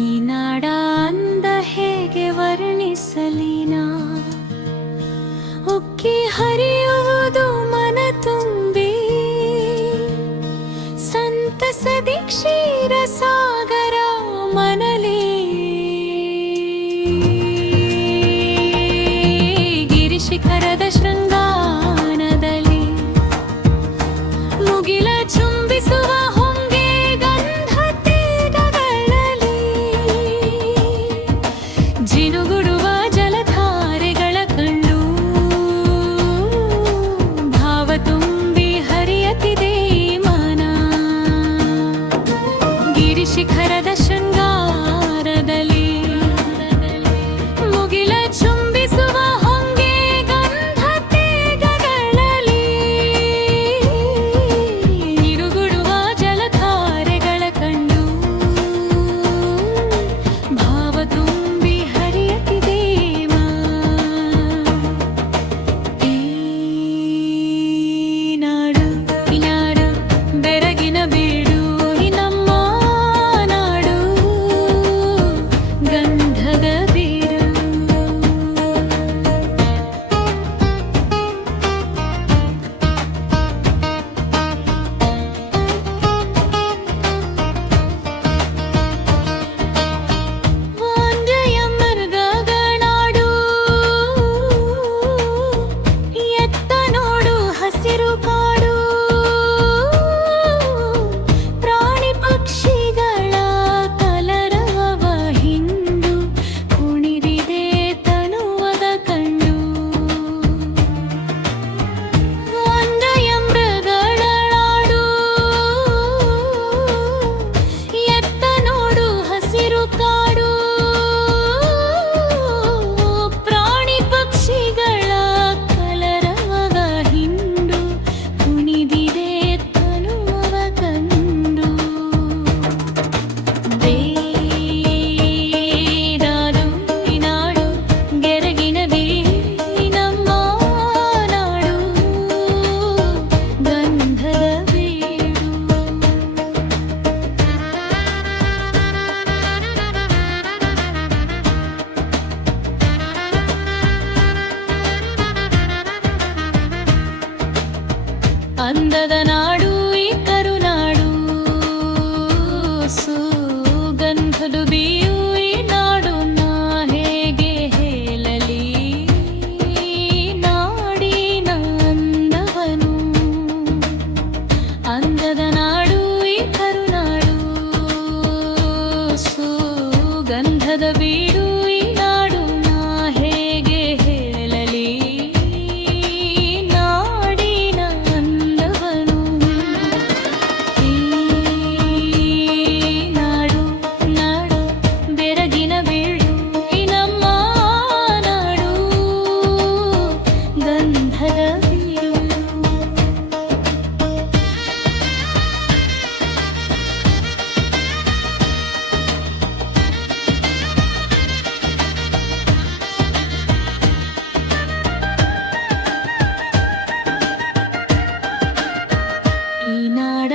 ಈ ನಾಡ ಅಂದ ಹೇಗೆ ವರ್ಣಿಸಲಿನಾ, ಉಕ್ಕಿ ಹರಿಯುವುದು ಮನ ತುಂಬಿ ಸಂತಸದಿ ಕ್ಷೀರ ಸಾಗರ ಮನಲಿ. ಗಿರಿಶಿಖರದ ಶೃಂಗಾನದಲ್ಲಿ ಮುಗಿಲ ಚುಂಬಿಸುವ ಹೊಂಗೆ ಗಂಧ ತೇಗಗಳಲ್ಲಿ ಜಿನುಗುಡುವ ಜಲಧಾರೆಗಳ ಕಂಡು ಭಾವ ತುಂಬಿ ಹರಿಯತಿದೆ ಮನ. ಗಿರಿಶಿಖರದ ಶೃಂಗಾರದಲ್ಲಿ ಮುಗಿಲ ಚುಂಬಿಸುವ ಹೊಂಗೆ ಗಂಧ ತೇಗಗಳಲ್ಲಿ ಇರುಗುಡುವ ಜಲಧಾರೆಗಳ ಕಂಡು ಭಾವ ತುಂಬಿ ಹರಿಯತಿದೆ ಈ ನಾಡು ಬೆರಗಿನ ಬೀಡು, ಈ ನಮ್ಮ ನಾಡು ಗಂಧದ ಬೀಡು. ವಾಂದ್ಯ ಮೃಗಗಳಾಡು, ಎತ್ತ ನೋಡು ಹಸಿರು ಕಾಡು, ಪ್ರಾಣಿ ಪಕ್ಷಿಗಳ ಕಲರವ ಹಿಂಡು ಕುಣಿದಿದೆ ತನುವದ ಕಂಡು. ವಾಂದ್ಯ ಮೃಗಗಳಾಡು, ಎತ್ತ ನೋಡು ಹಸಿರು ಕಾಡು, ಪ್ರಾಣಿ ಪಕ್ಷಿಗಳ ಕಲರವದ ಹಿಂಡು ಕುಣಿದಿದೆ ತನುವವ ಕಂಡು. ಬೇಡಾದು ಈ ನಾಡು ಗೆರಗಿನದಿ, ಈ ನಮ್ಮ ನಾಡು ಗಂಧದ ಬೀಡು. ಅಂದದ ನಾಡು ಈ ಕರುನಾಡು, ಸುಗಂಧದ ಬೀಯು ಈ ನಾಡು ನಾ ಹೇಗೆ ಹೇಳಲಿ ನಾಡಿನ ಅಂದವನು. ಅಂದದ ನಾಡು ಈ ಕರುನಾಡು, ಸುಗಂಧದ ಬೀಡು ಈ ನಾಡು ನಾ ಹೇಗೆ ಹೇಳಲಿ ನಾಡಿನ ಅಂದವನು. ಈ ನಾಡು ಬೆರಗಿನ ಬೀಡು, ಈ ನಮ್ಮ ನಾಡು ಗಂಧದ ಬೀಡು. ಈ ನಾಡ